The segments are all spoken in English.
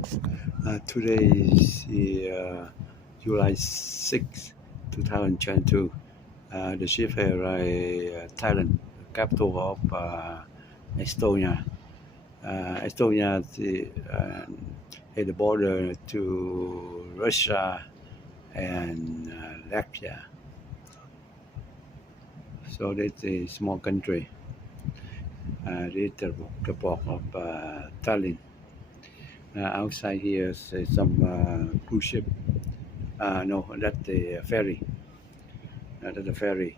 Today is July 6, 2022. The ship arrived Thailand, capital of Estonia. Estonia at the border to Russia and Latvia. So that's a small country. This is the port of Tallinn. Outside here is some cruise ship. No, that's the ferry. That's the ferry.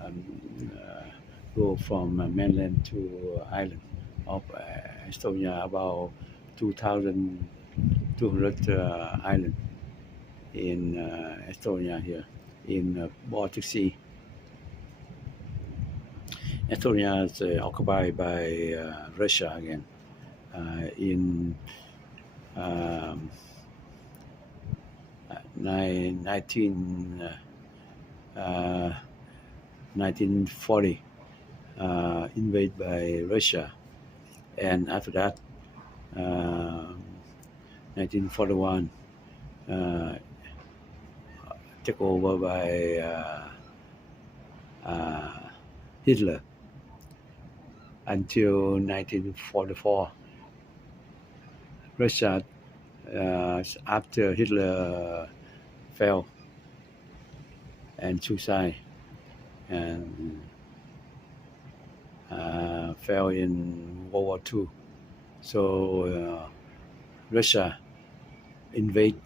Um, uh, Go from mainland to island of Estonia, about 2,200 island in Estonia here in Baltic Sea. Estonia is occupied by Russia again in um, 19, 1940, invaded by Russia, and after that, 1941, uh, taken over by Hitler until 1944. Russia, after Hitler fell and suicide and fell in World War II. So Russia invade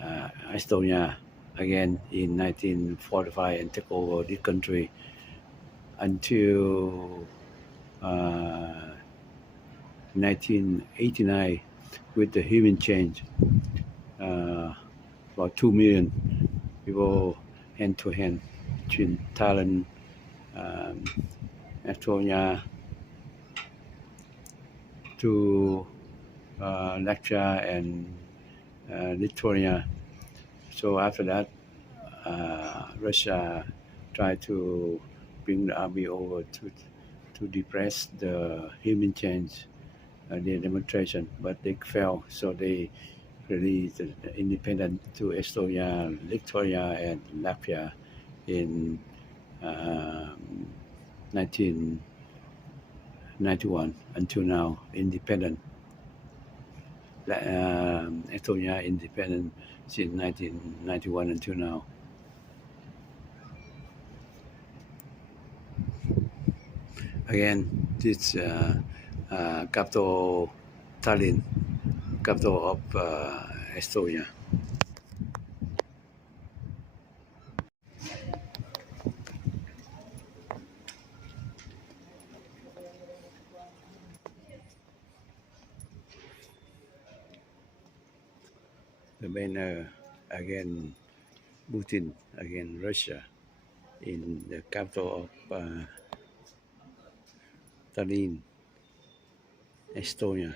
Estonia again in 1945 and take over the country until 1989 with the human change. About 2 million people hand to hand between Tallinn, um, Estonia to Latvia and Lithuania. So after that, Russia tried to bring the army over to depress the human change, the demonstration, but they failed. So they released the independent to Estonia, Lithuania, and Latvia in 1991 until now, independent. Estonia independent since 1991 until now. Again, this capital Tallinn, capital of Estonia. The banner again, Putin again Russia in the capital of Tallinn, Estonia.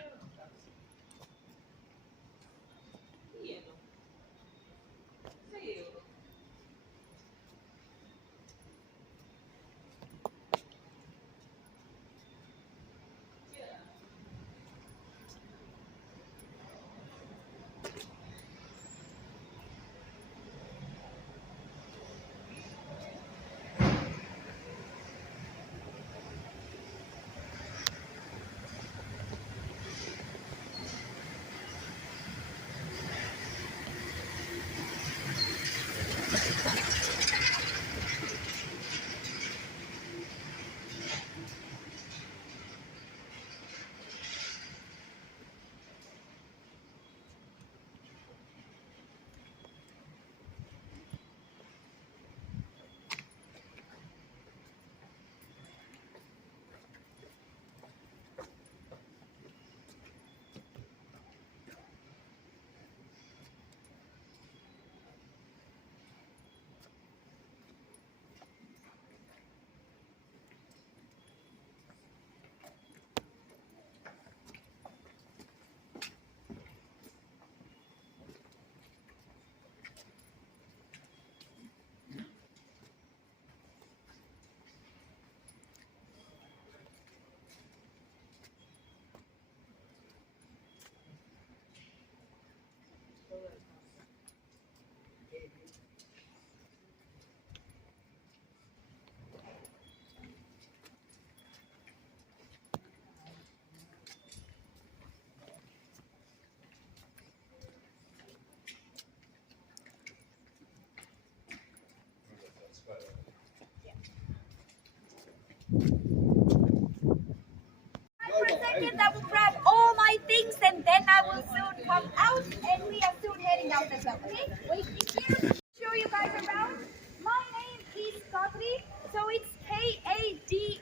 and then I will soon come out, and we are soon heading out as well. Okay? Wait here. Show you guys around. My name is Kadri, so it's Kadri.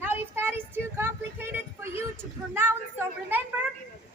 Now, if that is too complicated for you to pronounce or remember,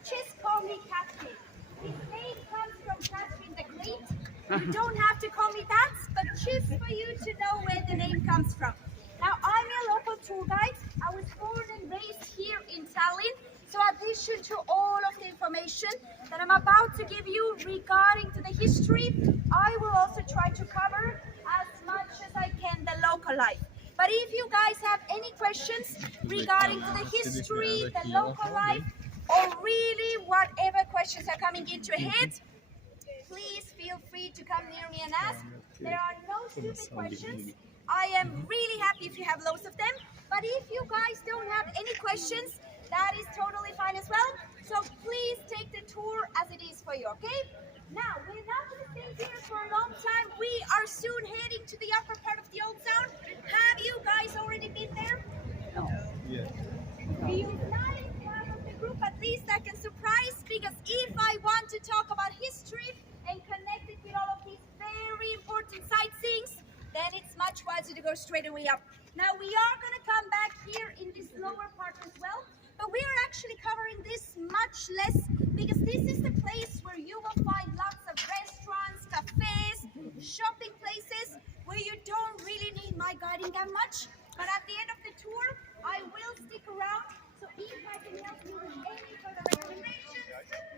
just call me Katrin. His name comes from Catherine the Great. You don't have to call me that, but just for you to know where the name comes from. Now, I'm a local tour guide. I was born and raised here in Tallinn. So addition to all of the information that I'm about to give you regarding to the history, I will also try to cover as much as I can the local life. But if you guys have any questions regarding to the history, the local life, or really whatever questions are coming into your head, please feel free to come near me and ask. There are no stupid questions. I am really happy if you have loads of them. But if you guys don't have any questions, that is totally fine as well. So please take the tour as it is for you, okay? Now, we're not going to stay here for a long time. We are soon heading to the upper part of the Old Town. Have you guys already been there? No. Yeah. If not in part of the group, at least I can surprise, because if I want to talk about history and connect it with all of these very important sightseeings, then it's much wiser to go straight away up. Now we are going to come back here in this lower part as well, but we are actually covering this much less, because this is the place where you will find lots of restaurants, cafes, shopping places, where you don't really need my guiding that much. But at the end of the tour, I will stick around, so if I can help you with any further recommendations,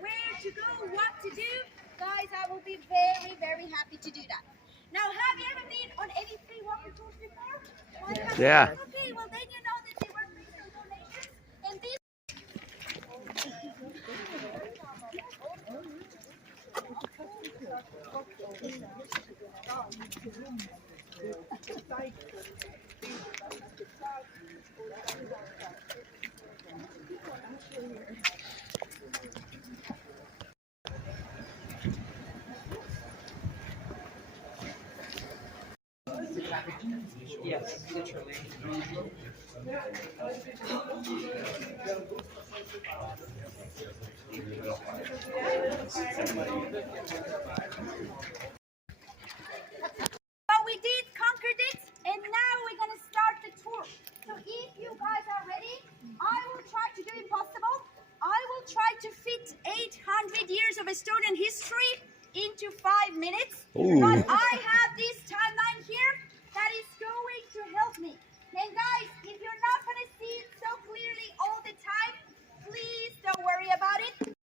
where to go, what to do, guys, I will be very, very happy to do that. Now, have you ever been on any free walking tours before? Yeah. Okay, well then you know that they were based on donations, and these Yes, literally. But we did conquered it, and now we're going to start the tour. So if you guys are ready, I will try to do impossible. I will try to fit 800 years of Estonian history into 5 minutes. Ooh. But I have this timeline here that is going to help me. And guys, if you're not going to see it so clearly all the time, please don't worry about it.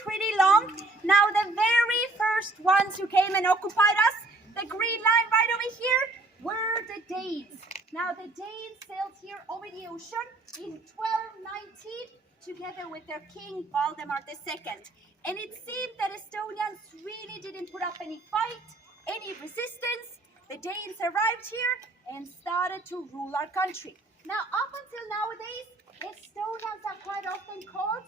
Pretty long. Now the very first ones who came and occupied us, the green line right over here, were the Danes. Now the Danes sailed here over the ocean in 1219 together with their king Valdemar II. And it seemed that Estonians really didn't put up any fight, any resistance. The Danes arrived here and started to rule our country. Now up until nowadays, Estonians are quite often called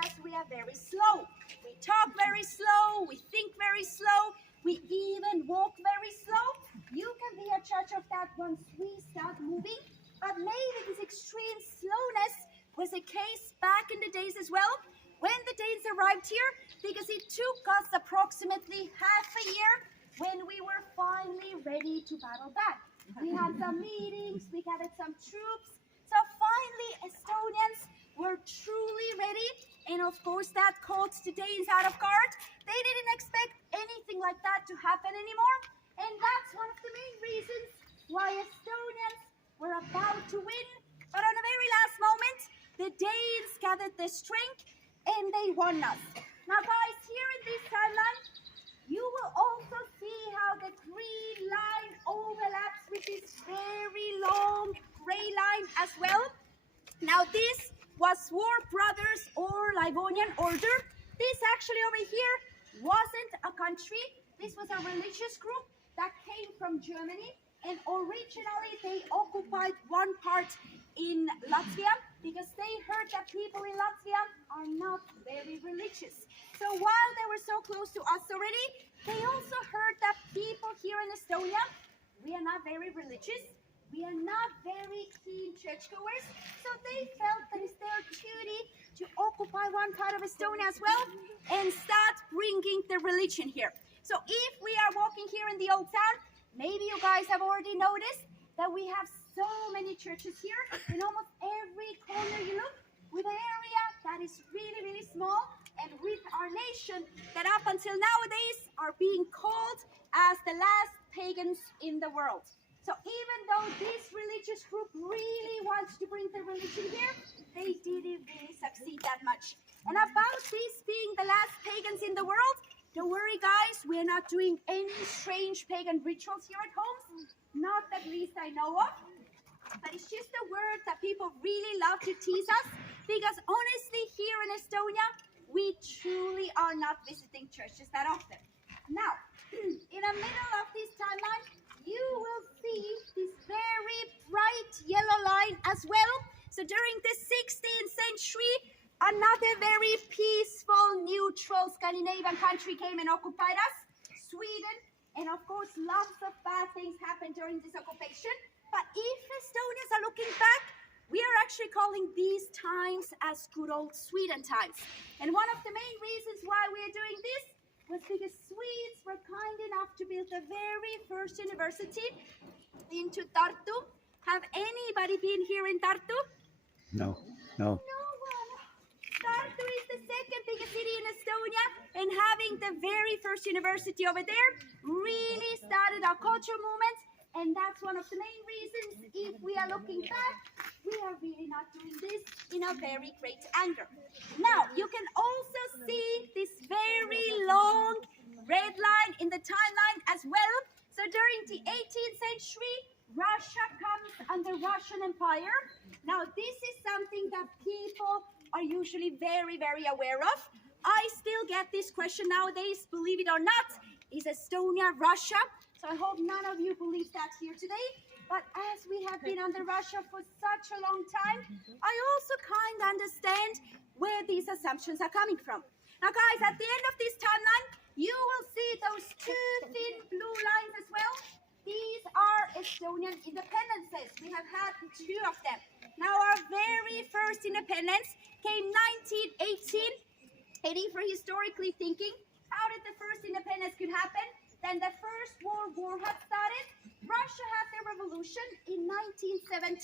as we are very slow. We talk very slow, we think very slow, we even walk very slow. You can be a judge of that once we start moving, but maybe this extreme slowness was the case back in the days as well, when the Danes arrived here, because it took us approximately half a year when we were finally ready to battle back. We had some meetings, we gathered some troops, so finally Estonians were truly ready. And of course, that caught the Danes out of guard. They didn't expect anything like that to happen anymore. And that's one of the main reasons why Estonians were about to win. But on the very last moment, the Danes gathered their strength and they won us. Now guys, here in this timeline, you will also see how the green line overlaps with this very long gray line as well. Now this was War Brothers or Livonian Order. This actually over here wasn't a country. This was a religious group that came from Germany, and originally they occupied one part in Latvia because they heard that people in Latvia are not very religious. So while they were so close to us already, they also heard that people here in Estonia, we are not very religious. we are not very keen churchgoers, so they felt that it's their duty to occupy one part of Estonia as well and start bringing the religion here. So if we are walking here in the old town, maybe you guys have already noticed that we have so many churches here. In almost every corner you look, with an area that is really, really small, and with our nation that up until nowadays are being called as the last pagans in the world. So even though this religious group really wants to bring the religion here, they didn't really succeed that much. And about this being the last pagans in the world, don't worry guys, we're not doing any strange pagan rituals here at home, not that least I know of. But it's just a word that people really love to tease us, because honestly here in Estonia, we truly are not visiting churches that often. Now, in the middle of this timeline, you will see this very bright yellow line as well. So during the 16th century, another very peaceful, neutral Scandinavian country came and occupied us, Sweden. And of course, lots of bad things happened during this occupation. But if Estonians are looking back, we are actually calling these times as good old Sweden times. And one of the main reasons why we are doing this was because Swedes were kind enough to build the very first university into Tartu. Have anybody been here in Tartu? No. No one. Tartu is the second biggest city in Estonia, and having the very first university over there really started our cultural movement. And that's one of the main reasons, if we are looking back, we are really not doing this in a very great anger. Now, you can also see this very long red line in the timeline as well. So during the 18th century, Russia comes under Russian Empire. Now, this is something that people are usually very, very aware of. I still get this question nowadays, believe it or not, is Estonia Russia? So I hope none of you believe that here today. But as we have been under Russia for such a long time, I also kind of understand where these assumptions are coming from. Now guys, at the end of this timeline, you will see those two thin blue lines as well. These are Estonian independences. We have had two of them. Now our very first independence came 1918. And if we're historically thinking, how did the first independence could happen? Then the First World War had started. Russia had their revolution in 1917.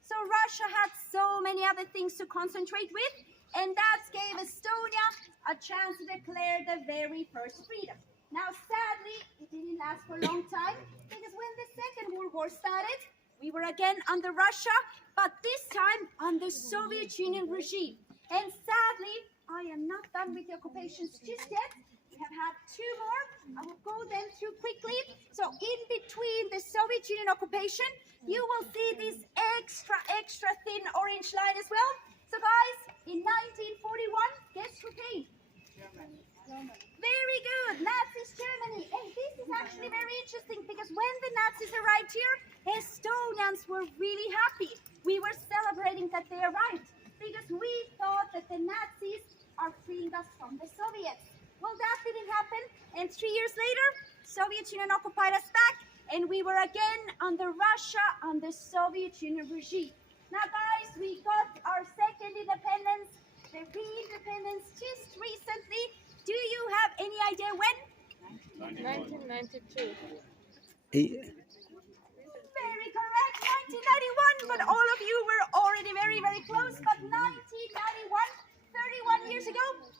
So Russia had so many other things to concentrate with. And that gave Estonia a chance to declare the very first freedom. Now, sadly, it didn't last for a long time, because when the Second World War started, we were again under Russia, but this time under Soviet Union regime. And sadly, I am not done with the occupations just yet. We have had two more. I will go them through quickly. So in between the Soviet Union occupation, you will see this extra thin orange line as well. So guys, in 1941, guess who came? Germany. Very good, Nazis Germany. And this is actually very interesting, because when the Nazis arrived here, Estonians were really happy. We were celebrating that they arrived, because we thought that the Nazis are freeing us from the Soviets. Well, that didn't happen, and 3 years later, Soviet Union occupied us back, and we were again under Russia, under Soviet Union regime. Now, guys, we got our second independence, the re-independence, just recently. Do you have any idea when? 1992. Very correct, 1991, but all of you were already very, very close, but 1991, 31 years ago.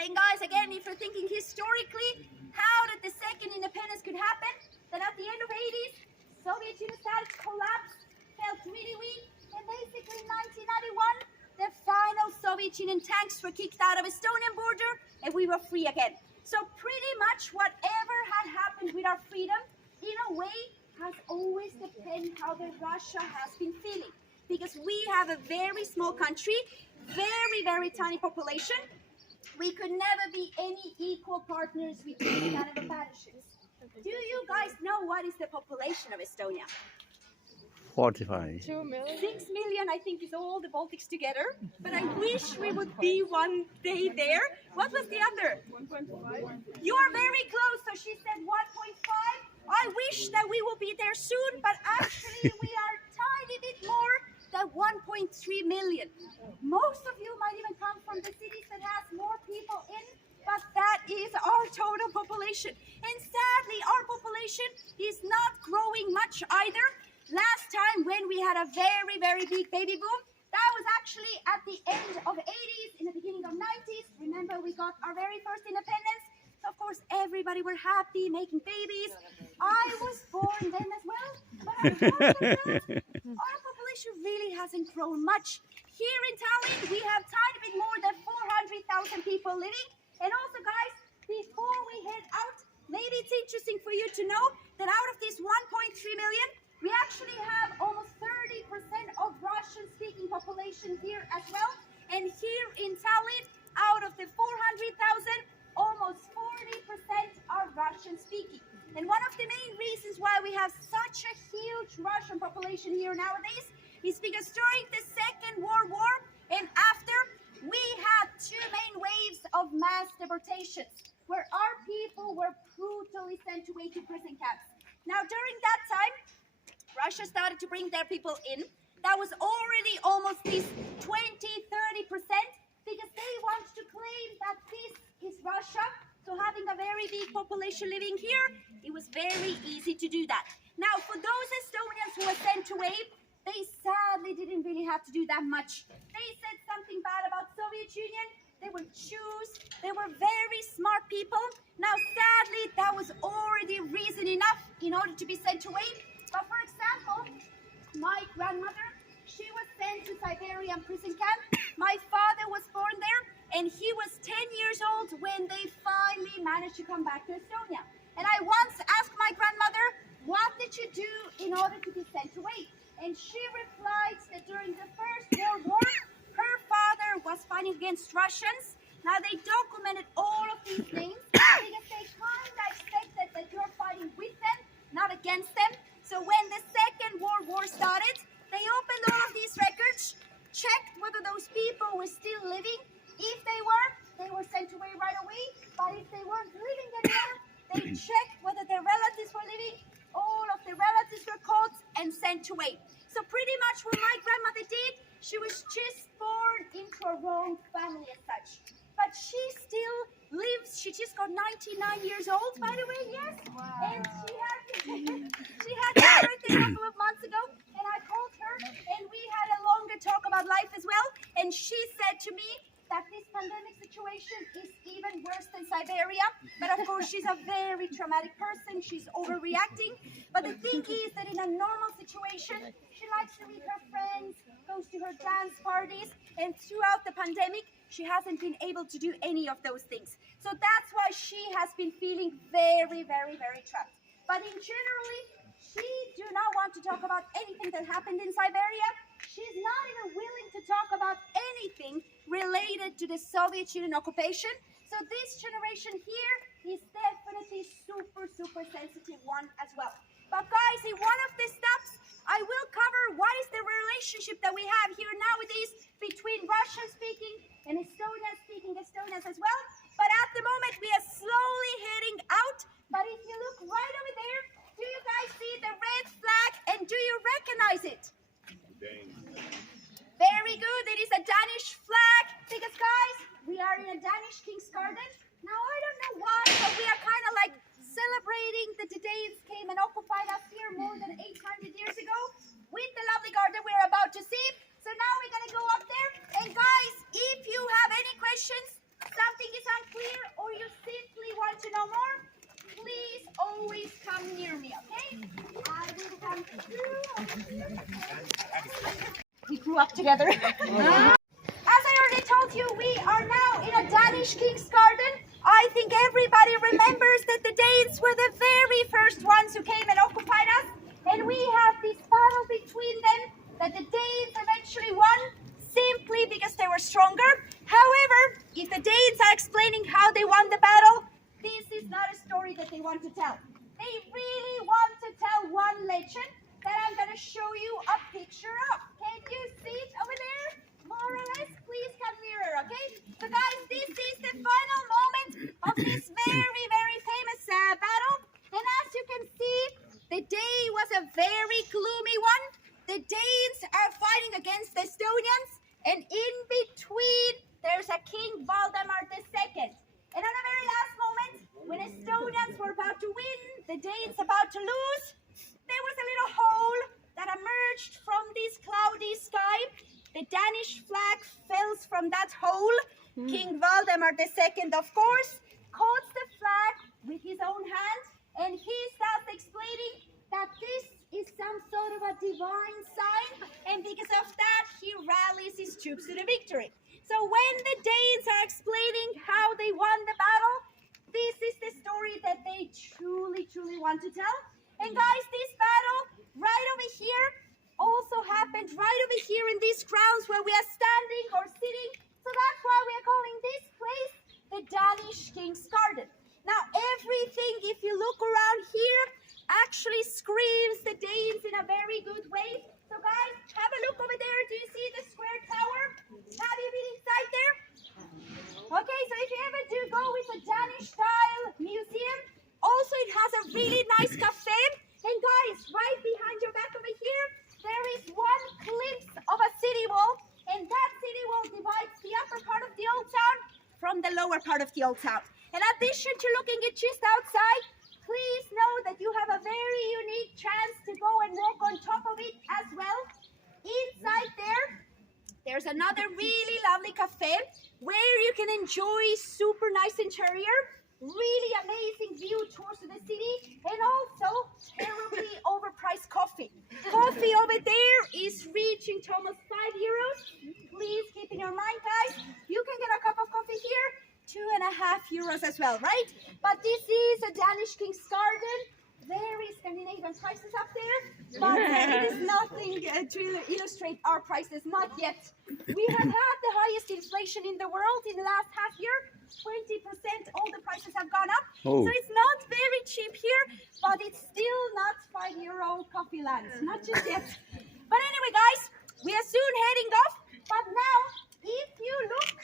And guys, again, if you're thinking historically, how did the second independence could happen? Then at the end of the 80s, Soviet Union started to collapse, felt really weak, and basically in 1991, the final Soviet Union tanks were kicked out of Estonian border, and we were free again. So pretty much whatever had happened with our freedom, in a way, has always depended how the Russia has been feeling. Because we have a very small country, very, very tiny population. We could never be any equal partners with any kind of battleships. Do you guys know what is the population of Estonia? 45. 2 million? 6 million, I think, is all the Baltics together. But I wish we would be one day there. What was the other? 1.5. You are very close. So she said 1.5. I wish that we will be there soon, but actually we are tiny bit more than 1.3 million. Most of you might even come from the cities that has more people in, but that is our total population. And sadly, our population is not growing much either. Last time when we had a very, very big baby boom, that was actually at the end of 80s, in the beginning of 90s. Remember, we got our very first independence. Of course, everybody were happy, making babies. I was born then as well. But apart from that, our population really hasn't grown much. Here in Tallinn, we have tiny bit more than 400,000 people living. And also, guys, before we head out, maybe it's interesting for you to know that out of this 1.3 million, we actually have almost 30% of Russian-speaking population here as well. And here in Tallinn, out of the 400,000, almost 40% are Russian-speaking. And one of the main reasons why we have such a huge Russian population here nowadays is because during the Second World War and after, we had two main waves of mass deportations where our people were brutally sent away to prison camps. Now, during that time, Russia started to bring their people in. That was already almost this 20-30% because they want to claim that this is Russia. So having a very big population living here, it was very easy to do that. Now, for those Estonians who were sent away, they sadly didn't really have to do that much. They said something bad about Soviet Union. They were Jews. They were very smart people. Now, sadly, that was already reason enough in order to be sent away. But for example, my grandmother, she was sent to Siberian prison camp. My father was born there, and he was 10 years old when they finally managed to come back to Estonia. And I once asked my grandmother, what did you do in order to be sent away? And she replied that during the First World War, her father was fighting against Russians. Now, they documented all of these things because they kind of expected that you're fighting with them, not against them. So when the Second World War started, they opened all of these records, checked whether those people were still living. If they were sent away right away. But if they weren't living anymore, they checked whether their relatives were living. All of the relatives were caught and sent away. So pretty much what my grandmother did, she was just born into a wrong family as such. But she still lives. She just got 99 years old, by the way, yes. Wow. And she had her birthday a couple of months ago, and I called her, and we had a longer talk about life as well. And she said to me that this pandemic situation is even worse than Siberia. But of course, she's a very traumatic person. She's overreacting. But the thing is that in a normal situation, she likes to meet her friends, goes to her dance parties, and throughout the pandemic, she hasn't been able to do any of those things. So that's why she has been feeling very, very, very trapped. But in generally, she do not want to talk about anything that happened in Siberia. She's not even willing to talk about anything related to the Soviet Union occupation. So this generation here is definitely super, super sensitive one as well. But guys, in one of the steps, I will cover what is the relationship that we have here nowadays between Russian-speaking and Estonian-speaking Estonians as well. But at the moment, we are slowly heading out. But if you look right over there, do you guys see the red flag and do you recognize it? Very good. It is a Danish flag because, guys, we are in a Danish king's garden. Now, I don't know why, but we are kind of like celebrating that the Danes came and occupied us here more than 800 years ago with the lovely garden we're about to see. So now we're going to go up there. And guys, if you have any questions, something is unclear, or you simply want to know more, please always come near me, okay? I will come through. We grew up together. As I already told you, we are now in a Danish king's garden. I think everybody remembers that the Danes were the very first ones who came and occupied us. And we have this battle between them that the Danes eventually won simply because they were stronger. However, if the Danes are explaining how they won the battle, this is not a story that they want to tell. They really want to tell one legend that I'm going to show you a picture of. Can you see it over there? More or less, please come nearer, okay? So guys, this is the final moment of this very, very famous battle. And as you can see, the day was a very gloomy one. The day Danish flag fell from that hole. King Valdemar II, of course, caught the flag with his own hand, and he starts explaining that this is some sort of a divine sign, and because of that, he rallies his troops to the victory. So when the Danes are explaining how they won the battle, this is the story that they truly, truly want to tell. And guys, this battle right over here also happened right over here in these grounds where we are standing or sitting. So that's why we are calling this place the Danish King's Garden. Now, everything, if you look around here, actually screams the Danes in a very good way. So guys, have a look over there. Do you see the square tower? Have you been inside there? Okay, so if you ever do go with a Danish style museum, also it has a really nice cafe. And guys, right behind your back over here, there is one glimpse of a city wall, and that city wall divides the upper part of the old town from the lower part of the old town. In addition to looking at just outside, please know that you have a very unique chance to go and walk on top of it as well. Inside there's another really lovely cafe where you can enjoy super nice interior, really amazing view tours of the city, and also terribly overpriced coffee. Coffee over there is reaching to almost €5. Please keep in your mind, guys, you can get a cup of coffee here, €2.50 as well, right? But this is a Danish King's Garden. Very Scandinavian prices up there, but it is nothing to illustrate our prices, not yet. We have had the highest inflation in the world in the last half year. 20%, all the prices have gone up. Oh. So it's not very cheap here, but it's still not €5 coffee land, not just yet. But anyway, guys, we are soon heading off. But now, if you look,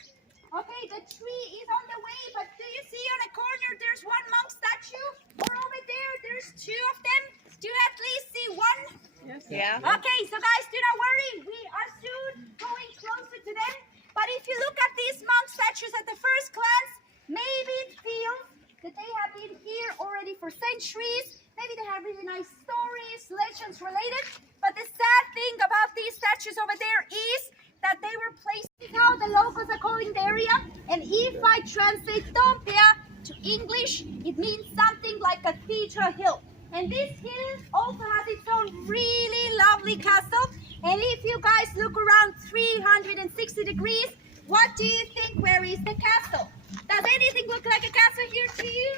okay, the tree is on the way, but do you see on the corner there's one monk statue? Or over there, there's two of them? Do you at least see one? Yes. Yeah. Okay, so guys, do not worry. We are soon going closer to them. But if you look at these monk statues at the first glance, maybe it feels that they have been here already for centuries. Maybe they have really nice stories, legends related. But the sad thing about these statues over there is that they were placed. This is how the locals are calling the area. And if I translate Toompea to English, it means something like Cathedral Hill. And this hill also has its own really lovely castle. And if you guys look around 360 degrees, what do you think? Where is the castle? Does anything look like a castle here to you?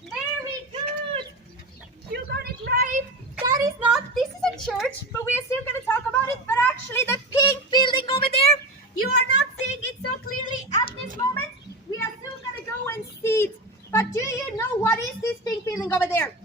Very good. You got it right. That is not, this is a church, but we are still going to talk about it. But actually the pink building over there, you are not seeing it so clearly at this moment. We are still going to go and see it. But do you know what is this pink building over there?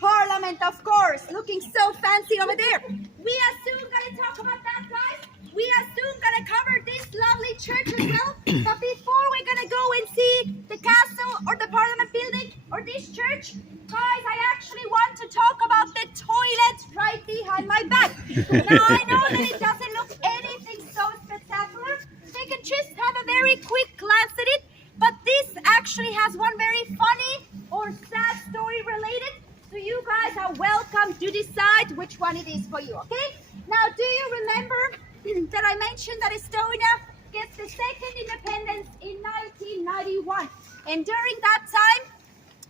Parliament, of course, looking so fancy over there. We are soon going to talk about that, guys. We are soon going to cover this lovely church as well. But before we're going to go and see the castle or the Parliament building or this church, guys, I actually want to talk about the toilet right behind my back. Now, I know that it doesn't look anything so spectacular. They can just have a very quick glance at it. But this actually has one very funny or sad story related. So you guys are welcome to decide which one it is for you, okay? Now, do you remember that I mentioned that Estonia gets the second independence in 1991? And during that time,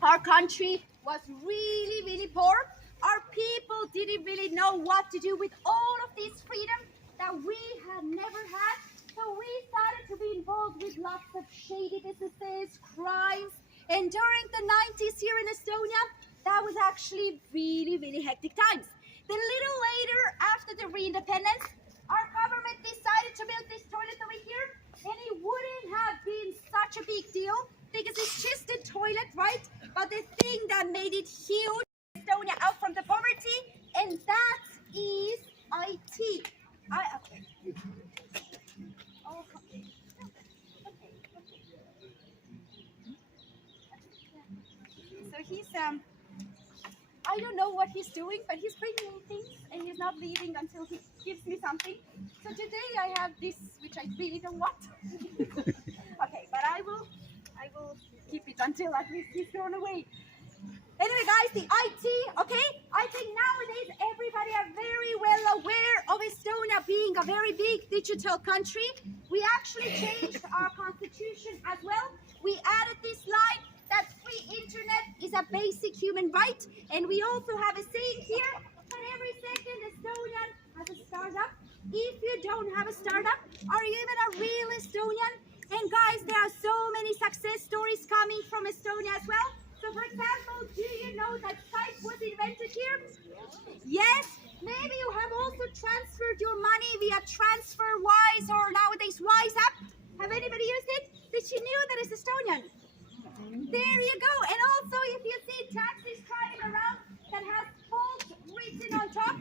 our country was really, really poor. Our people didn't really know what to do with all of this freedom that we had never had. So we started to be involved with lots of shady businesses, crimes. And during the 90s here in Estonia, that was actually really, really hectic times. Then a little later, after the re-independence, our government decided to build this toilet over here, and it wouldn't have been such a big deal because it's just a toilet, right? But the thing that made it huge, Estonia out from the poverty, and that is IT. Okay. Oh, okay. So he's I don't know what he's doing, but he's bringing me things and he's not leaving until he gives me something. So today I have this, which I really don't want. Okay, but I will keep it until at least he's thrown away. Anyway, guys, the IT, okay? I think nowadays everybody are very well aware of Estonia being a very big digital country. We actually changed our constitution as well. We added this line that free internet is a basic human right. And we also have a saying here that every second Estonian has a startup. If you don't have a startup, are you even a real Estonian? And guys, there are so many success stories coming from Estonia as well. So for example, do you know that Skype was invented here? Yes. Maybe you have also transferred your money via TransferWise or nowadays Wise app. Have anybody used it? Did you know that it's Estonian? There you go. And also if you see taxis driving around that has Bolt written on top,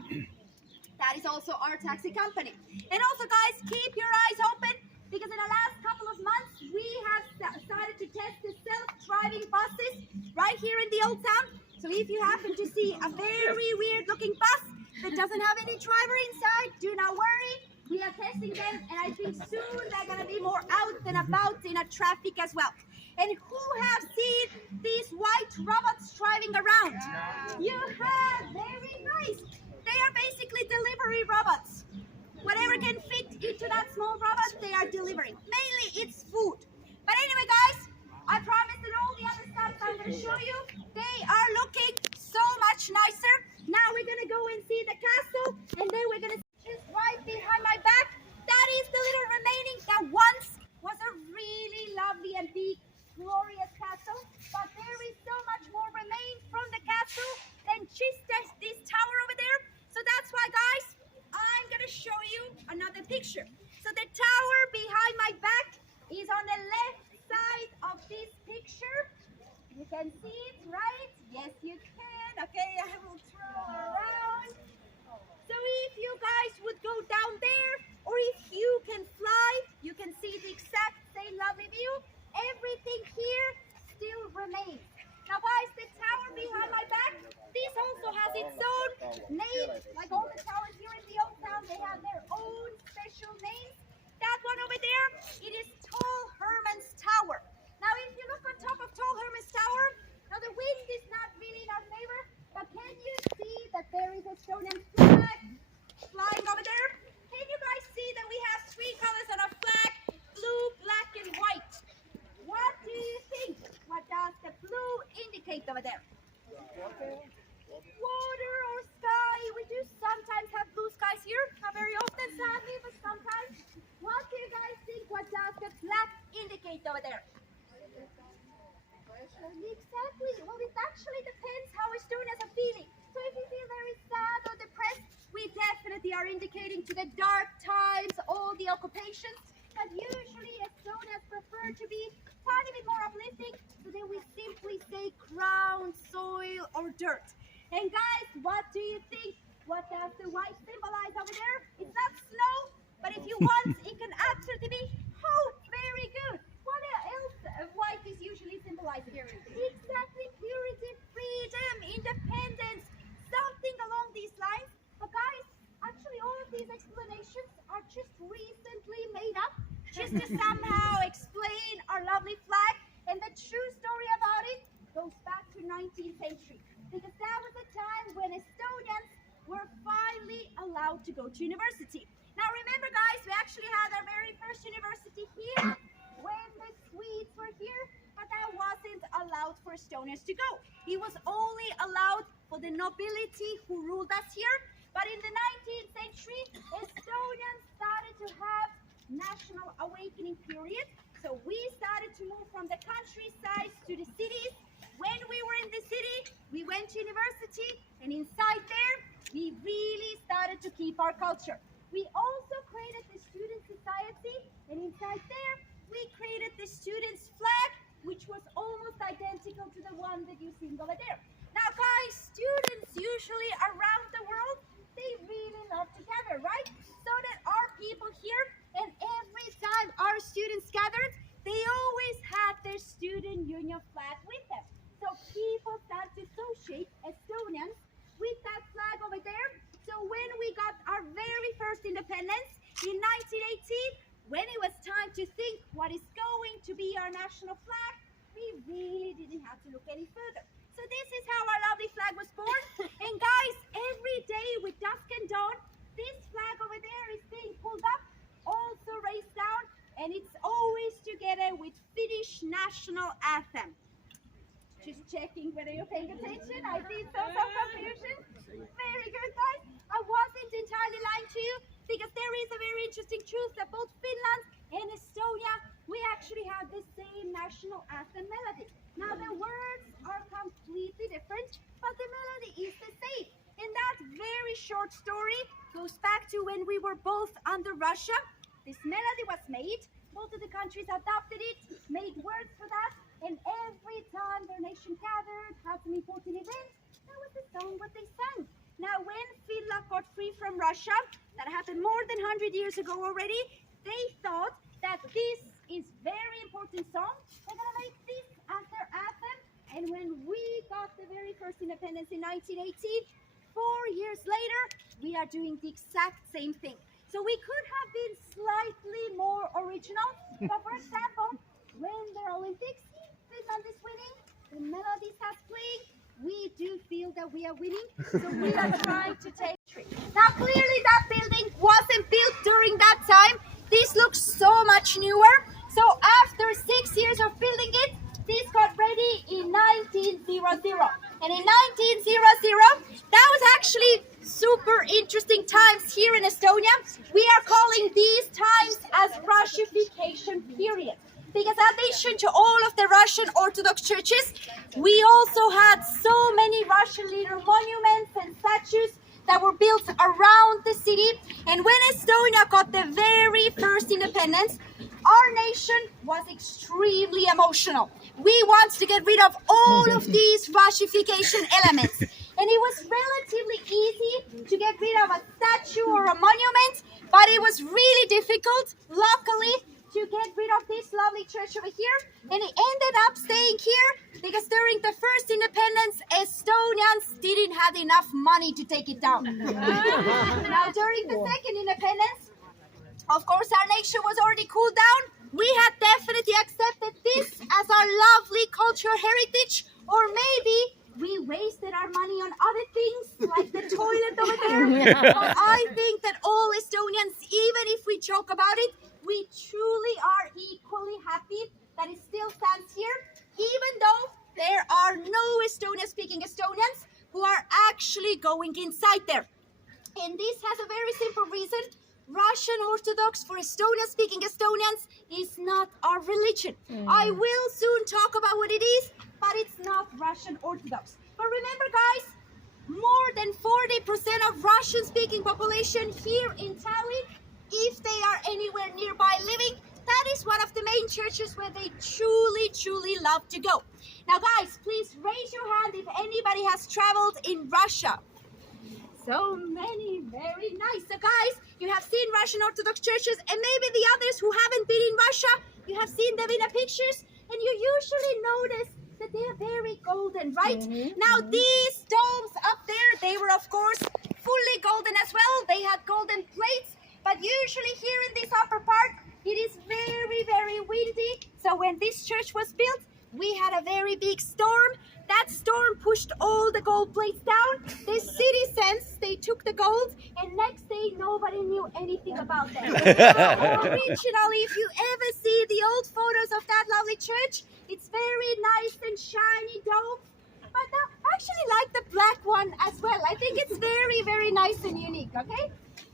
that is also our taxi company. And also guys, keep your eyes open because in the last couple of months we have started to test the self-driving buses right here in the old town. So if you happen to see a very weird looking bus that doesn't have any driver inside, do not worry. We are testing them and I think soon they're going to be more out and about in a traffic as well. And who have seen these white robots driving around? You have, very nice. They are basically delivery robots. Whatever can fit into that small robot, they are delivering. Mainly it's food. But anyway guys, I promise that all the other stuff I'm going to show you, they are looking so much nicer. Now we're going to go and see the castle and then we're going to just right behind my back. That is the little remaining that once was a really lovely and big glorious castle. But there is so much more remains from the castle than just this tower over there. So that's why guys, I'm going to show you another picture. So the tower behind my back is on the left side of this picture. You can see it, right? Yes, you can. Okay, I will throw around. So if you guys would go down there, or if you can fly, you can see the exact same lovely view. Everything here still remains. Now guys, the tower behind my back, this also has its own name. Like all the towers here in the old town, they have their own special names. That one over there, it is Tall Herman's Tower. Now if you look on top of Tall Herman's Tower, now the wind is not really in our favor, but can you see that there is a Estonian flag flying over there? Can you guys see that we have three colors on our flag? Blue, black and white. What do you think? What does the blue indicate over there? Water or sky. We do sometimes have blue skies here. Not very often, sadly, but sometimes. What do you guys think? What does the black indicate over there? Exactly. Well, it actually depends how Estonians are feeling. So if you feel very sad or depressed, we definitely are indicating to the dark times, all the occupations. But usually Estonians prefer to be a tiny bit more uplifting, so then we simply say ground, soil, or dirt. And guys, what do you think? What does the white symbolize over there? It's not snow, but if you want, it can absolutely be hope. Very good. What else white is usually symbolizing? Exactly, purity, freedom, independence, something along these lines. But guys, actually all of these explanations are just recently made up just to somehow explain our lovely flag. And the true story about it goes back to 19th century, because that was a time when Estonians were finally allowed to go to university. Now remember guys, we actually had our very first university here when the Swedes were here, but that wasn't allowed for Estonians to go. It was only allowed for the nobility who ruled us here. But in the 19th century, Estonians started to have national awakening period. So we started to move from the countryside to the cities. When we were in the city, we went to university, and inside there, we really started to keep our culture. We also created the student society, and inside there, we created the students' flag, which was almost identical to the one that you see over there. Now guys, students usually around the world, they really love together, right? So that our people here, and every time our students gathered, they always had their student union flag with them. So people start to associate Estonians with that flag over there. So when we got our very first independence in 1918, when it was time to think what is going to be our national flag, we really didn't have to look any further. So this is how our lovely flag was born. And guys, every day with dusk and dawn, this flag over there is being pulled up, also raised down, and it's always together with Finnish national anthem. Just checking whether you're paying attention. I see some confusion. Very good, guys. I wasn't entirely lying to you because there is a very interesting truth that both Finland and Estonia, we actually have the same national anthem melody. Now the words are completely different, but the melody is the same. And that very short story goes back to when we were both under Russia. This melody was made. Both of the countries adopted it, made words for that, and every time their nation gathered, had an important event, that was the song what they sang. Now, when Finland got free from Russia, that happened more than 100 years ago already, they thought that this is very important song. They're gonna make this as their anthem. And when we got the very first independence in 1918, 4 years later, we are doing the exact same thing. So we could have been slightly more original, but for example, when the Olympics, Finland is winning, the melody starts playing, we do feel that we are winning, so we are trying to take trick. Now clearly that building wasn't built during that time. This looks so much newer. So after 6 years of building it, this got ready in 1900. And in 1900, that was actually super interesting times here in Estonia. We are calling these times as Russification period. Because in addition to all of the Russian Orthodox churches, we also had so many Russian leader monuments and statues that were built around the city. And when Estonia got the very first independence, our nation was extremely emotional. We wanted to get rid of all of these Russification elements. And it was relatively easy to get rid of a statue or a monument, but it was really difficult, luckily, to get rid of this lovely church over here. And it ended up staying here because during the first independence, Estonians didn't have enough money to take it down. Now, during the second independence, of course, our nation was already cooled down. We had definitely accepted this as our lovely cultural heritage, or maybe we wasted our money on other things, like the toilet over there. But I think that all Estonians, even if we joke about it, we truly are equally happy that it still stands here, even though there are no Estonia-speaking Estonians who are actually going inside there. And this has a very simple reason. Russian Orthodox for Estonia-speaking Estonians is not our religion. I will soon talk about what it is, but it's not Russian Orthodox. But remember, guys, more than 40% of Russian-speaking population here in Tallinn, if they are anywhere nearby living, that is one of the main churches where they truly love to go. Now, guys, please raise your hand if anybody has traveled in Russia. So many, very nice. So guys, you have seen Russian Orthodox churches, and maybe the others who haven't been in Russia, you have seen them in the pictures, and you usually notice that they are very golden, right? Now these domes up there, they were of course fully golden as well. They had golden plates, but usually here in this upper part, it is very windy. So when this church was built, we had a very big storm. That storm pushed all the gold plates down. The city sensed, they took the gold, and next day nobody knew anything about them. Originally, if you ever see the old photos of that lovely church, it's very nice and shiny dome. But I actually like the black one as well. I think it's very nice and unique, okay?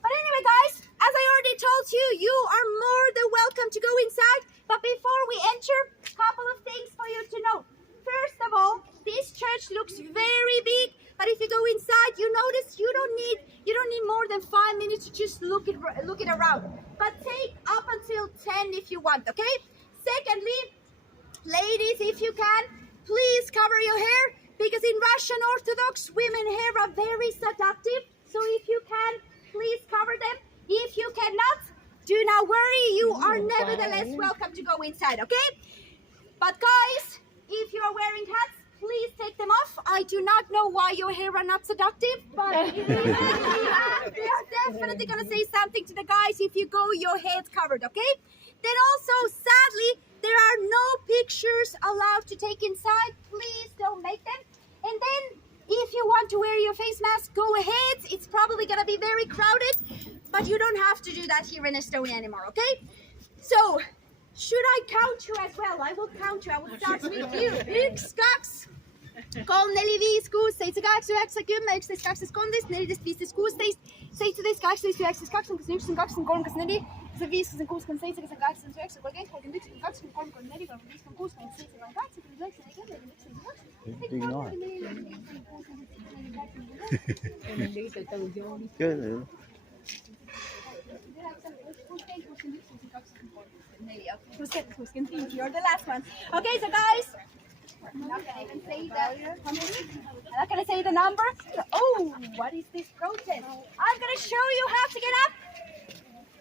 But anyway, guys, as I already told you, you are more than welcome to go inside. But before we enter, a couple of things for you to know. First of all, this church looks very big, but if you go inside, you notice you don't need more than 5 minutes to just look it around. But take up until 10 if you want, okay? Secondly, ladies, if you can, please cover your hair, because in Russian Orthodox, women hair are very seductive. So if you can, please cover them. If you cannot, do not worry, you are nevertheless welcome to go inside, okay? But guys, if you are wearing hats, please take them off. I do not know why your hair are not seductive, but they are definitely going to say something to the guys if you go your head covered, okay? Then also, sadly, there are no pictures allowed to take inside. Please don't make them. And then if you want to wear your face mask, go ahead. It's probably gonna be very crowded, but you don't have to do that here in Estonia anymore, okay? So, should I count you as well? I will count you. I will start with you. 1, 2, 3, 4, 5, 6, 7, 8, 9, 10, 11, 12, 13, 14, 15, 16, 17, 18, 19, 20, 21, 22, 23, 24, 25, 26, 27, 28, 29, 30, 31, 32, 33, 34, 35, 36, 37, 38, 39, you're the last one. Okay, so guys, I'm not gonna even say I'm not gonna say the number. Oh, what is this protest? I'm gonna show you how to get up.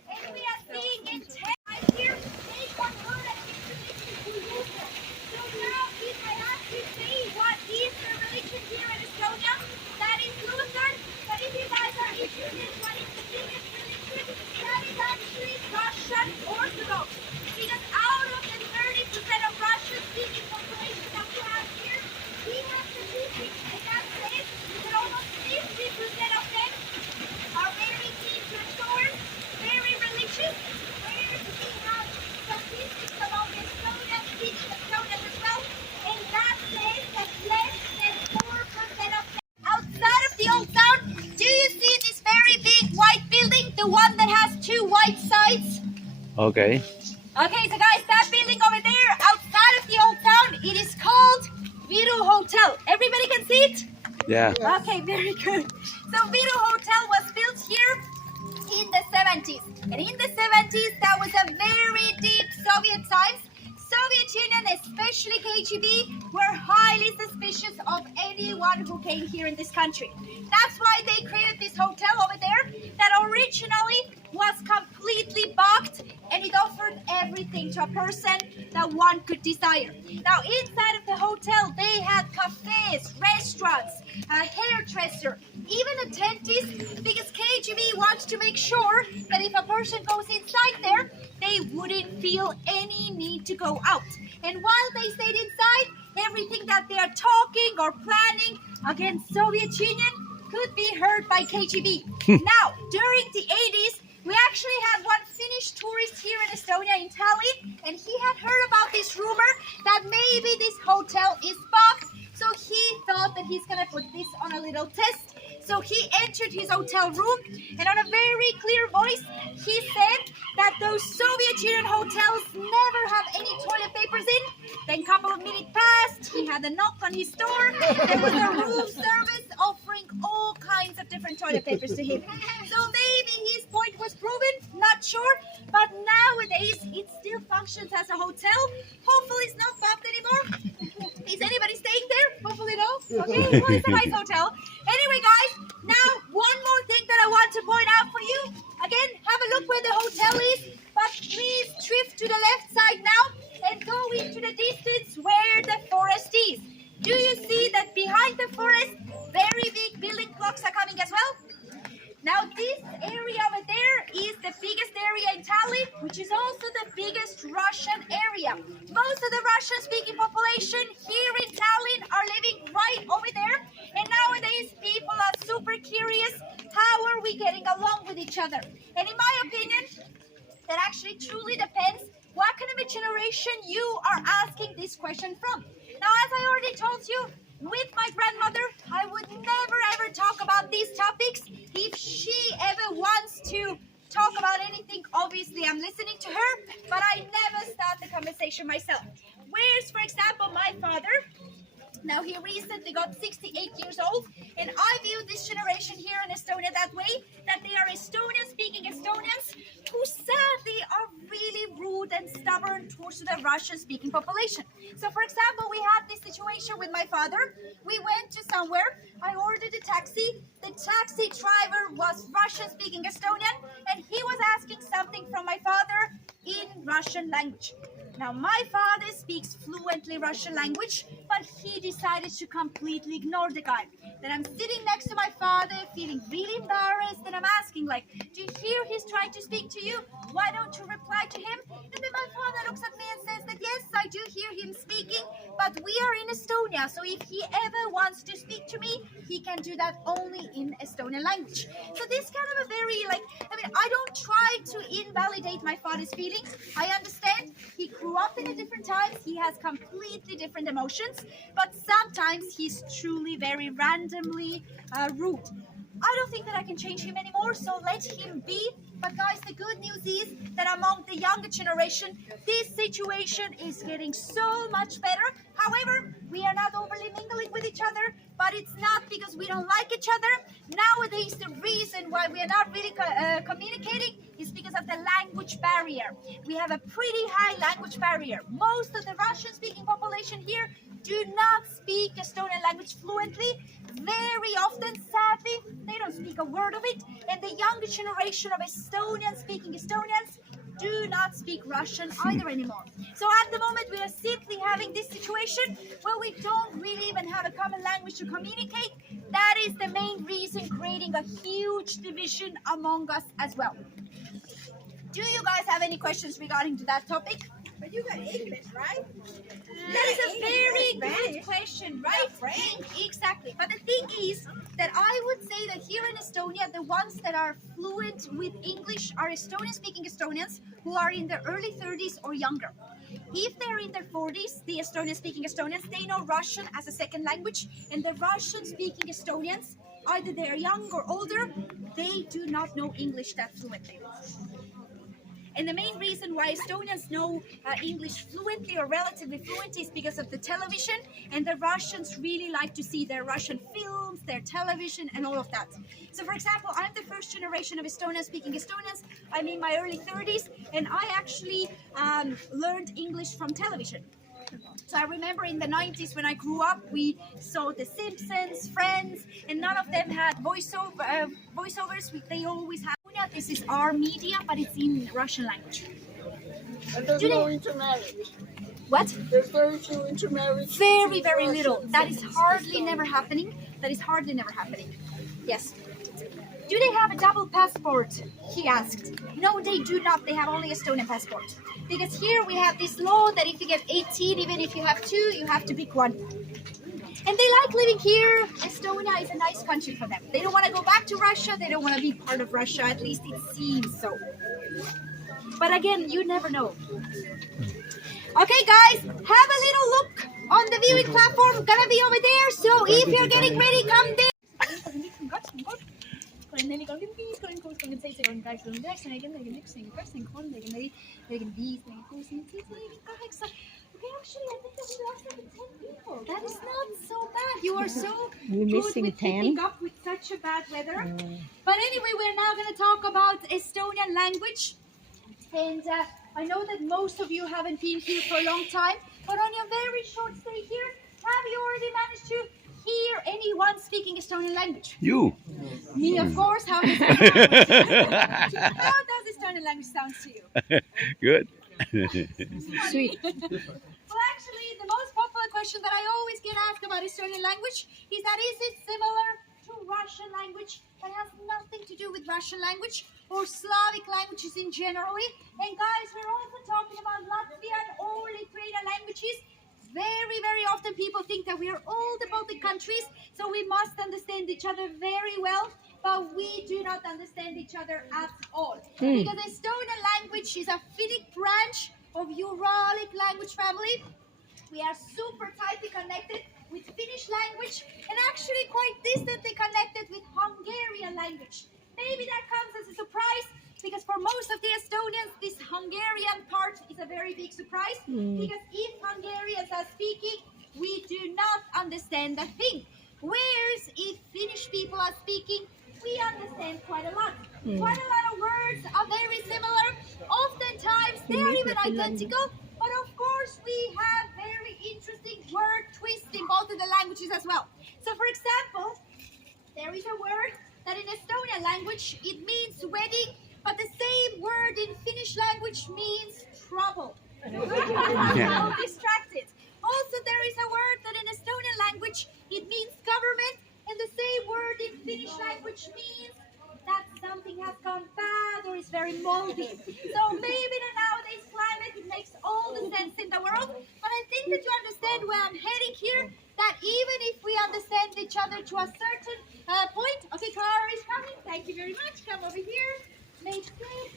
And we are seeing in 10 right here. Take one word and it's Lutheran. So now if I ask you to say what is the religion here in Estonia, that is Lutheran. But if you guys are interested in what is the biggest religion, that is actually Russian Orthodox. Because out of the 30% of Russian-speaking population that we have here, we have statistics, and that says that almost 50% of them are very deep churchgoers, very religious. Where we have statistics about Estonia-speaking Estonians as well, and that says that less than 4% of them. Outside of the old town, do you see this very big white building, the one that has 2 white sides? Okay. Okay, so guys, that building over there, outside of the old town, it is called Viru Hotel. Everybody can see it? Yeah. Okay, very good. So Viru Hotel was built here in the 70s. And in the 70s, that was a very deep Soviet times. Soviet Union, especially KGB, were highly suspicious of anyone who came here in this country. That's why they created this hotel over there that originally was completely booked, and it offered everything to a person that one could desire. Now, inside of the hotel, they had cafes, restaurants, a hairdresser, even a dentist, because KGB wants to make sure that if a person goes inside there, they wouldn't feel any need to go out. And while they stayed inside, everything that they are talking or planning against Soviet Union could be heard by KGB. Now, during the 80s, we actually had one Finnish tourist here in Estonia, in Tallinn, and he had heard about this rumor that maybe this hotel is bugged. So he thought that he's gonna put this on a little test. So he entered his hotel room, and on a very clear voice, he said that those Soviet Union hotels never have any toilet papers in. Then a couple of minutes passed, he had a knock on his door. There was a room service offering all kinds of different toilet papers to him. So maybe his point was proven, not sure, but nowadays it still functions as a hotel. Hopefully it's not bugged anymore. Is anybody staying there? Hopefully no. Okay, well, it's a nice hotel. Anyway, guys, now one more thing that I want to point out for you. Again, have a look where the hotel is, but please drift to the left side now and go into the distance where the forest is. Do you see that behind the forest, very big building blocks are coming as well? Now, this area over there is the biggest area in Tallinn, which is also the biggest Russian area. Most of the Russian-speaking population here in Tallinn are living right over there. And nowadays, people are super curious, how are we getting along with each other? And in my opinion, that actually truly depends what kind of a generation you are asking this question from. Now, as I already told you, with my grandmother, I would never ever talk about these topics. If she ever wants to talk about anything, obviously I'm listening to her, but I never start the conversation myself. Whereas, for example, my father, now he recently got 68 years old, and I view this generation here in Estonia that way, that they are Estonian-speaking Estonians who sadly are really rude and stubborn towards the Russian-speaking population. So, for example, we had this situation with my father. We went to somewhere, I ordered a taxi, the taxi driver was Russian-speaking Estonian, and he was asking something from my father in Russian language. Now, my father speaks fluently Russian language, but he decided to completely ignore the guy. Then I'm sitting next to my father, feeling really embarrassed, and I'm asking, like, do you hear he's trying to speak to you? Why don't you reply to him? And then my father looks at me and says that, yes, I do hear him speaking, but we are in Estonia. Estonia. So if he ever wants to speak to me, he can do that only in Estonian language. So this kind of a very I don't try to invalidate my father's feelings. I understand he grew up in a different times. He has completely different emotions, but sometimes he's truly very randomly rude. I don't think that I can change him anymore, so let him be. But guys, the good news is that among the younger generation, this situation is getting so much better. However, we are not overly mingling with each other, but it's not because we don't like each other. Nowadays, the reason why we are not really communicating is because of the language barrier. We have a pretty high language barrier. Most of the Russian-speaking population here do not speak Estonian language fluently. Very often, sadly, they don't speak a word of it. And the younger generation of Estonian-speaking Estonians do not speak Russian either anymore. So at the moment, we are simply having this situation where we don't really even have a common language to communicate. That is the main reason creating a huge division among us as well. Do you guys have any questions regarding to that topic? But you got English, right? That is a very good question, right? Exactly. But the thing is that I would say that here in Estonia, the ones that are fluent with English are Estonian-speaking Estonians who are in their early 30s or younger. If they're in their 40s, the Estonian-speaking Estonians, they know Russian as a second language, and the Russian-speaking Estonians, either they're young or older, they do not know English that fluently. And the main reason why Estonians know English fluently or relatively fluent is because of the television, and the Russians really like to see their Russian films, their television, and all of that. So for example, I'm the first generation of Estonian-speaking Estonians. I'm in my early 30s, and I actually learned English from television. So I remember in the 90s when I grew up, we saw The Simpsons, Friends, and none of them had voiceovers. They always had. This is our media, but it's in Russian language. And there's no intermarriage. What? There's very few intermarriage. Very, very little. That is hardly never happening. That is hardly never happening. Yes. Do they have a double passport? He asked. No, they do not. They have only Estonian passport. Because here we have this law that if you get 18, even if you have two, you have to pick one. And they like living here. Estonia is a nice country for them. They don't want to go back to Russia. They don't want to be part of Russia. At least it seems so. But again, you never know. Okay, guys, have a little look on the viewing platform. Gonna be over there. So if you're getting ready, come there. 45, 36, 37, 38, 39, 40, 41, 42, 43, 44, 45, 46, 47, 48. Okay, actually, I think that we lost like 10 people. That is not so bad. You are so We're good missing with 10. keeping up with such a bad weather. But anyway, we're now going to talk about Estonian language. And I know that most of you haven't been here for a long time, but on your very short stay here, have you already managed to hear anyone speaking Estonian language? You. Me, of course. How does Estonian language sound to you? Good. Sweet. Well, actually, the most popular question that I always get asked about Estonian language is that is it similar to Russian language? That has nothing to do with Russian language or Slavic languages in generally. And guys, we're also talking about Latvian or Lithuanian languages. Very, very often people think that we are all the Baltic countries, so we must understand each other very well, but we do not understand each other at all. Because Estonian language is a Finnic branch of Uralic language family. We are super tightly connected with Finnish language and actually quite distantly connected with Hungarian language. Maybe that comes as a surprise, because for most of the Estonians, this Hungarian part is a very big surprise. Because if Hungarians are speaking, we do not understand a thing. Whereas if Finnish people are speaking, we understand quite a lot. Quite a lot of words are very similar. Oftentimes, they are even identical. But of course, we have very interesting word twists in both of the languages as well. So for example, there is a word that in Estonian language, it means wedding, but the same word in Finnish language means trouble. So distracted. Also, there is a word that in Estonian language, it means government, and the same word in Finnish language means that something has gone bad or is very moldy. So maybe the nowadays climate, it makes all the sense in the world, but I think that you understand where I'm heading here, that to a certain point. Okay, car is coming. Thank you very much. Come over here. Make place.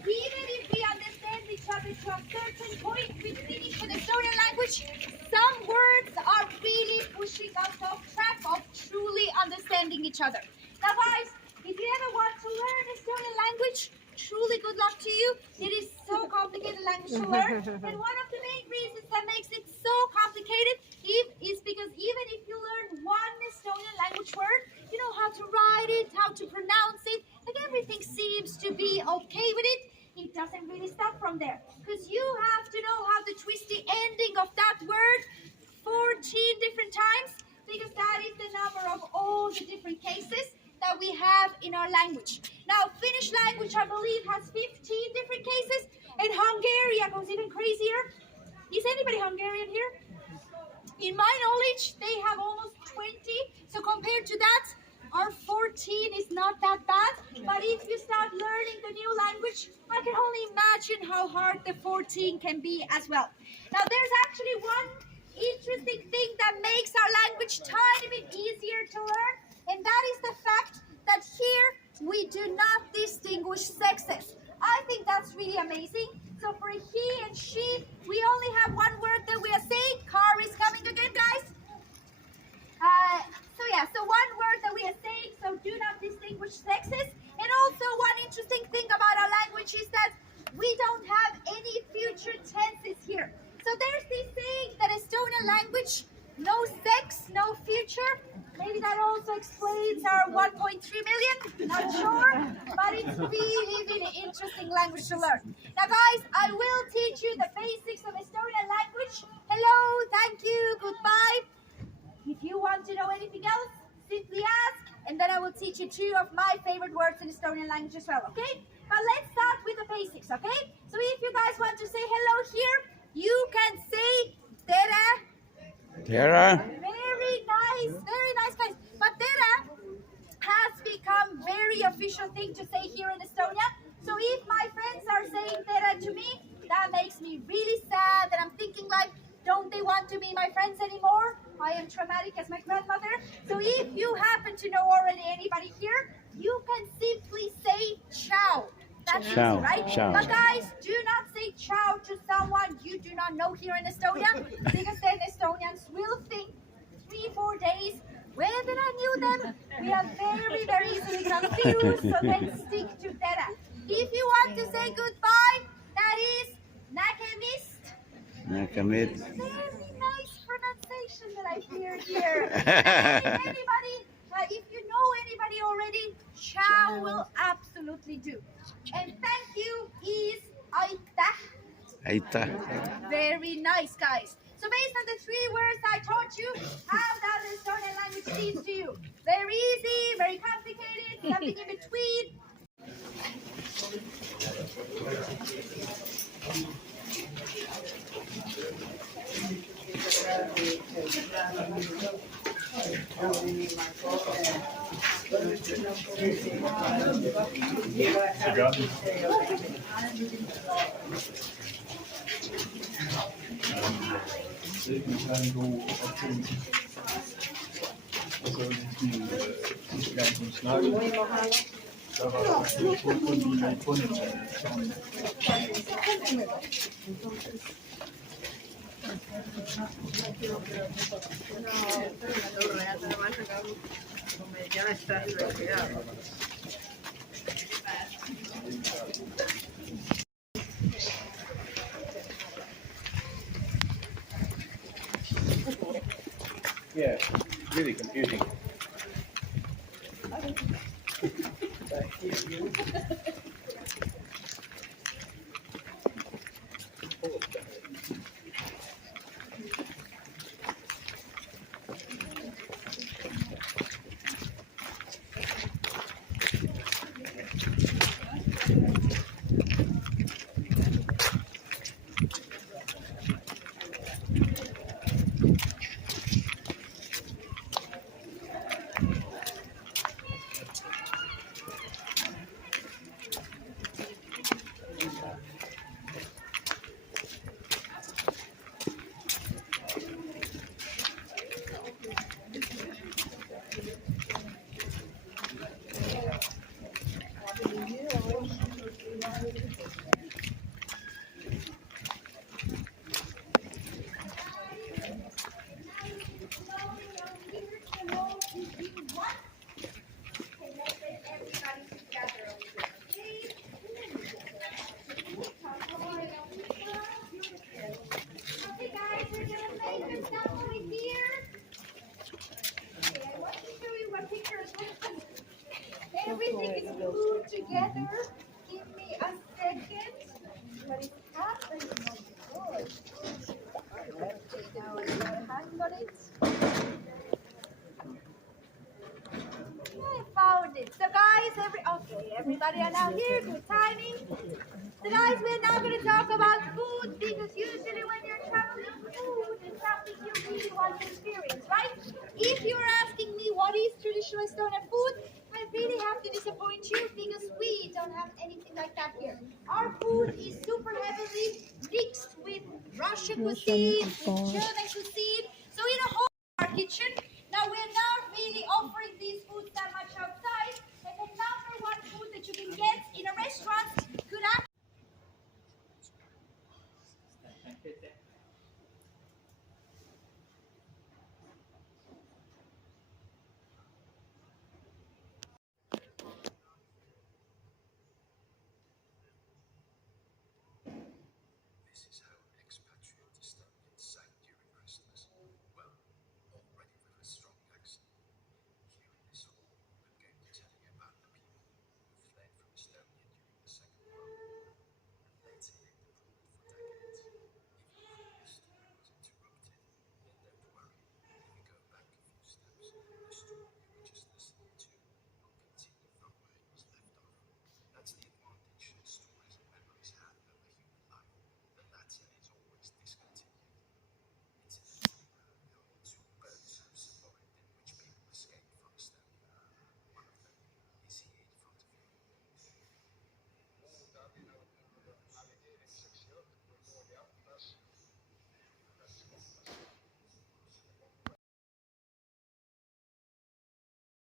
Even if we understand each other to a certain point, we finish with Estonian language. Some words are really pushing us off track of truly understanding each other. Now, guys, if you ever want to learn Estonian language, truly good luck to you. It is so complicated language to learn. And one of the main reasons that makes it so complicated is because even if you learn one Estonian language word, you know how to write it, how to pronounce it, like everything seems to be okay with it. It doesn't really stop from there. Because you have to know how to twist the ending of that word 14 different times, because that is the number of all the different cases that we have in our language. Now, Finnish language, I believe, has 15 different cases, and Hungarian goes even crazier. Is anybody Hungarian here? In my knowledge, they have almost 20, so compared to that, our 14 is not that bad. But if you start learning the new language, I can only imagine how hard the 14 can be as well. Now, there's actually one interesting thing that makes our language tiny bit easier to learn, and that is the fact that here we do not distinguish sexes. I think that's really amazing. So for he and she, we only have one word that we are saying. Car is coming again, guys. So one word that we are saying, so do not distinguish sexes. And also one interesting thing about our language is that we don't have any future tenses here. So there's this saying that Estonian language, no sex, no future. Maybe that also explains our 1.3 million, not sure, but it's really, really interesting language to learn. Now guys, I will teach you the basics of Estonian language. Hello, thank you, goodbye. If you want to know anything else, simply ask, and then I will teach you 2 of my favorite words in Estonian language as well, okay? But let's start with the basics, okay? So if you guys want to say hello here, you can say tere. Tara? Very nice, guys. But tere has become very official thing to say here in Estonia. So if my friends are saying tere to me, that makes me really sad, and I'm thinking like, don't they want to be my friends anymore? I am traumatic as my grandmother. So if you happen to know already anybody here, you can simply say ciao. That's Ciao, easy, right? ciao. But guys, do not say ciao to someone you do not know here in Estonia, because then Estonians will think 3-4 days, where did I knew them? We are very, very easily confused, so then stick to tere. If you want to say goodbye, that is nägemist. Nakamit. Very nice pronunciation that I hear here. If anybody, if you know anybody already, ciao will absolutely do. And thank you is aitäh. Aita. Very nice, guys. So based on the 3 words I taught you, how does Estonian language seem to you? Very easy, very complicated, something in between. Yeah, really confusing. what is happening. Oh, good. Okay, now I got a hang on it. I found it. So guys, everybody are now here. Good timing. So guys, we're now going to talk about food because usually when you're traveling, food is something you really want to experience, right? If you're asking me what is traditional Estonian food, I really have to disappoint you because we don't have anything like that here. Our food is super heavily mixed with Russian cuisine, with German cuisine. So in a whole our kitchen. Now we're not really offering these foods that much outside, but the number one food that you can get in a restaurant could actually